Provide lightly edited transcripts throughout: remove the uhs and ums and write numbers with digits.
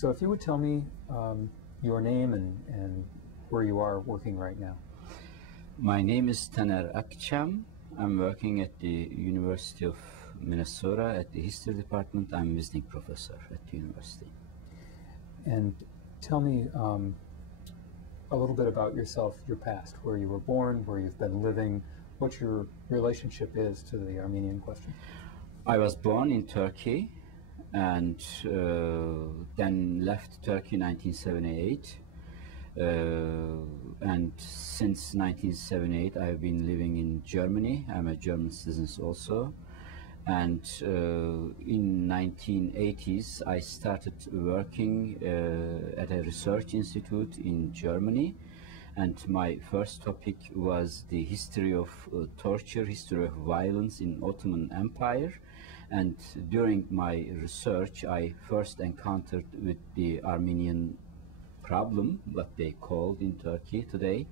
So if you would tell me your name and where you are working right now. My name is Taner Akçam. I'm working at the University of Minnesota at the History Department. I'm visiting professor at the university. And tell me a little bit about yourself, your past, where you were born, where you've been living, what your relationship is to the Armenian question. I was born in Turkey and then left Turkey in 1978. And since 1978, I've been living in Germany. I'm a German citizen also. And in 1980s, I started working at a research institute in Germany. And my first topic was the history of torture, history of violence in Ottoman Empire. And during my research, I first encountered with the Armenian problem, what they called in Turkey today,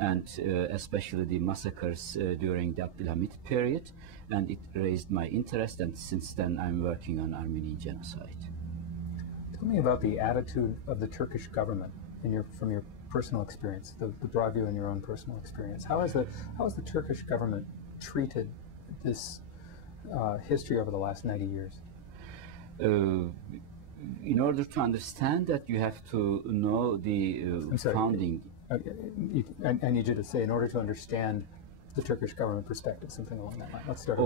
and especially the massacres during the Abdülhamit period, and it raised my interest, and since then I'm working on Armenian genocide. Tell me about the attitude of the Turkish government from your personal experience, the broad view in your own personal experience. How has the Turkish government treated this history over the last 90 years? In order to understand that, you have to know the founding. I need you to say, in order to understand the Turkish government perspective, something along that line. Let's start.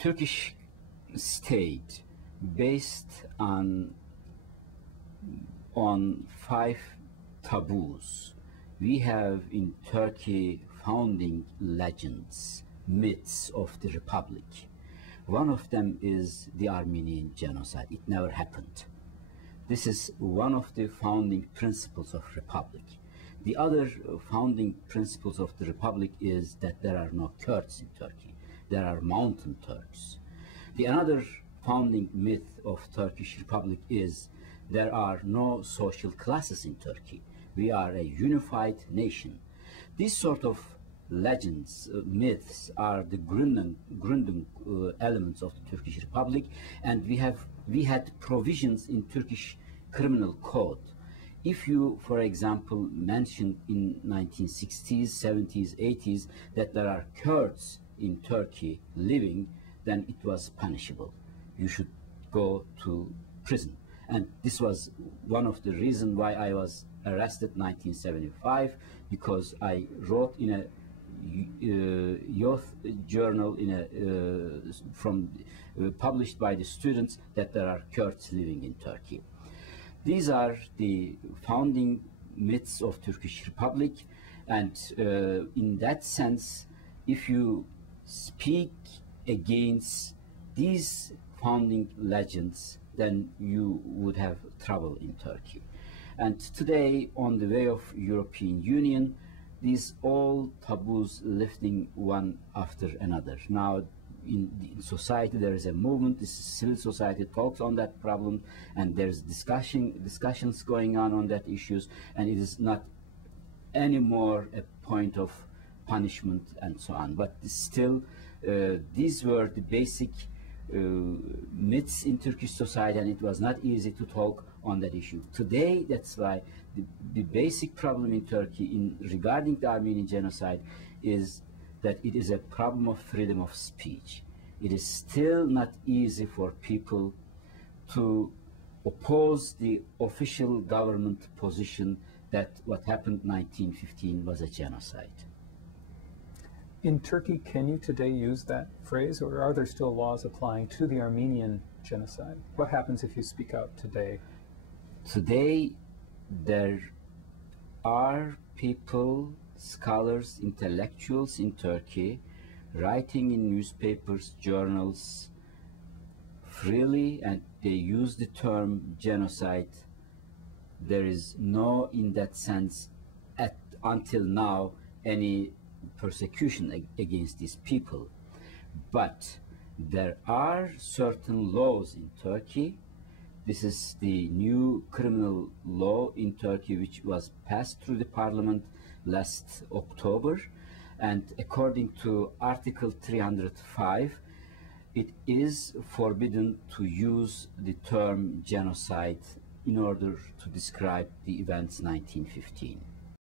Turkish state based on 5 taboos. We have in Turkey founding legends, myths of the republic. One of them is the Armenian genocide. It never happened. This is one of the founding principles of republic. The other founding principles of the republic is that there are no Kurds in Turkey. There are mountain Turks. The another founding myth of Turkish republic is there are no social classes in Turkey. We are a unified nation. This sort of legends, myths are the Gründung elements of the Turkish Republic, and we had provisions in Turkish criminal code. If you, for example, mentioned in 1960s, 70s, 80s that there are Kurds in Turkey living, then it was punishable. You should go to prison. And this was one of the reasons why I was arrested in 1975, because I wrote in a youth journal published by the students that there are Kurds living in Turkey. These are the founding myths of Turkish Republic, and in that sense, if you speak against these founding legends, then you would have trouble in Turkey. And today, on the way of European Union, these all taboos lifting one after another. Now, in society, there is a movement. This civil society talks on that problem, and there's discussions going on that issues, and it is not anymore a point of punishment and so on. But still, these were the basic myths in Turkish society, and it was not easy to talk on that issue. Today, that's why the basic problem in Turkey regarding the Armenian genocide is that it is a problem of freedom of speech. It is still not easy for people to oppose the official government position that what happened in 1915 was a genocide. In Turkey, can you today use that phrase, or are there still laws applying to the Armenian genocide? What happens if you speak out today? Today, there are people, scholars, intellectuals in Turkey writing in newspapers, journals freely, and they use the term genocide. There is no, in that sense, until now, any persecution against these people. But there are certain laws in Turkey. This is the new criminal law in Turkey, which was passed through the parliament last October. And according to Article 305, it is forbidden to use the term genocide in order to describe the events 1915.